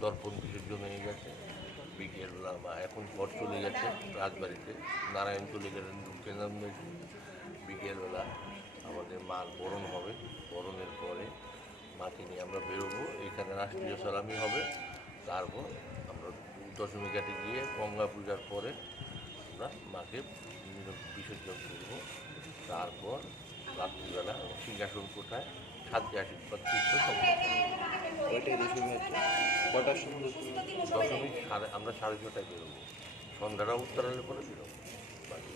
দর্পণ বিসর্জন হয়ে গেছে। বিকেলবেলা বা এখন ঘর চলে গেছে রাজবাড়িতে। নারায়ণ চলে গেলেন কেন্দ্র বিকেলবেলা আমাদের মার বরণ হবে। বরণের পরে মাকে নিয়ে আমরা বেরোবো। এখানে রাষ্ট্রীয় সালামি হবে। তারপর আমরা দশমী ঘাটে গিয়ে গঙ্গা পূজার পরে আমরা মাকে বিসর্জন করব। তারপর রাত্রিবেলা সিংহাসন কোথায় সাতটি আশীর্বাদ তীর্থ ওইটাই দশমী হচ্ছে কটার সময় দশমী সাড়ে আমরা সাড়ে ছটায় বেরোবো। সন্ধ্যাটা উত্তরালে পরে বেরোবো। বাড়ি